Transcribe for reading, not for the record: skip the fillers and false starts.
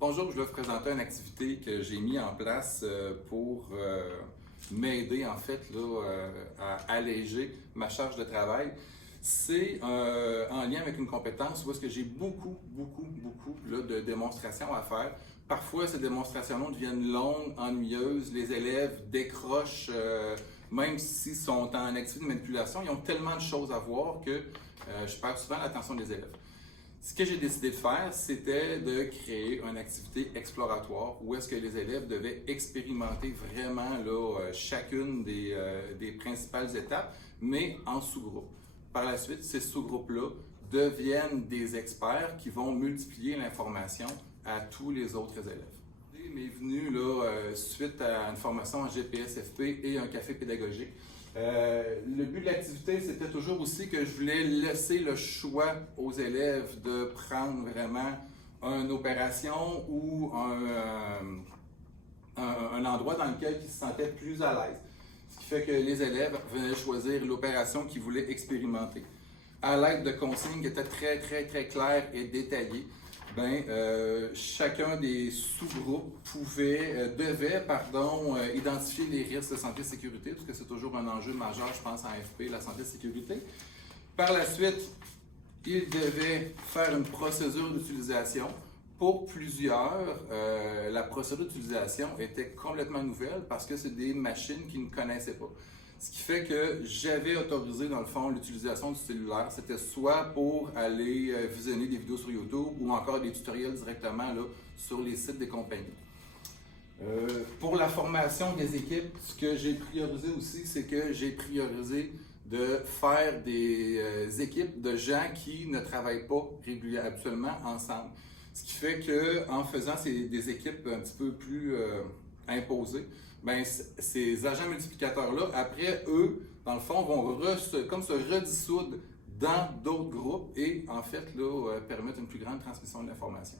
Bonjour, je vais vous présenter une activité que j'ai mis en place pour m'aider en fait là, à alléger ma charge de travail. C'est en lien avec une compétence où est-ce que j'ai beaucoup là, de démonstrations à faire. Parfois, ces démonstrations-là deviennent longues, ennuyeuses, les élèves décrochent, même s'ils sont en activité de manipulation, ils ont tellement de choses à voir que je perds souvent l'attention des élèves. Ce que j'ai décidé de faire, c'était de créer une activité exploratoire où est-ce que les élèves devaient expérimenter vraiment là, chacune des principales étapes, mais en sous-groupe. Par la suite, ces sous-groupes-là deviennent des experts qui vont multiplier l'information à tous les autres élèves. Il m'est venu là, suite à une formation en GPSFP et un café pédagogique. Le but de l'activité, c'était toujours aussi que je voulais laisser le choix aux élèves de prendre vraiment une opération ou un endroit dans lequel ils se sentaient plus à l'aise. Ce qui fait que les élèves venaient choisir l'opération qu'ils voulaient expérimenter. À l'aide de consignes qui étaient très claires et détaillées, chacun des sous-groupes devait identifier les risques de santé et sécurité, parce que c'est toujours un enjeu majeur, je pense, en FP, la santé et sécurité. Par la suite, ils devaient faire une procédure d'utilisation. Pour plusieurs, la procédure d'utilisation était complètement nouvelle parce que c'est des machines qu'ils ne connaissaient pas. Ce qui fait que j'avais autorisé, dans le fond, l'utilisation du cellulaire. C'était soit pour aller visionner des vidéos sur YouTube ou encore des tutoriels directement là, sur les sites des compagnies. Pour la formation des équipes, ce que j'ai priorisé aussi, c'est que j'ai priorisé de faire des équipes de gens qui ne travaillent pas habituellement ensemble. Ce qui fait qu'en faisant des équipes un petit peu plus imposées, ces agents multiplicateurs-là, après, eux, dans le fond, vont se redissoudre dans d'autres groupes et, en fait, là, permettre une plus grande transmission de l'information.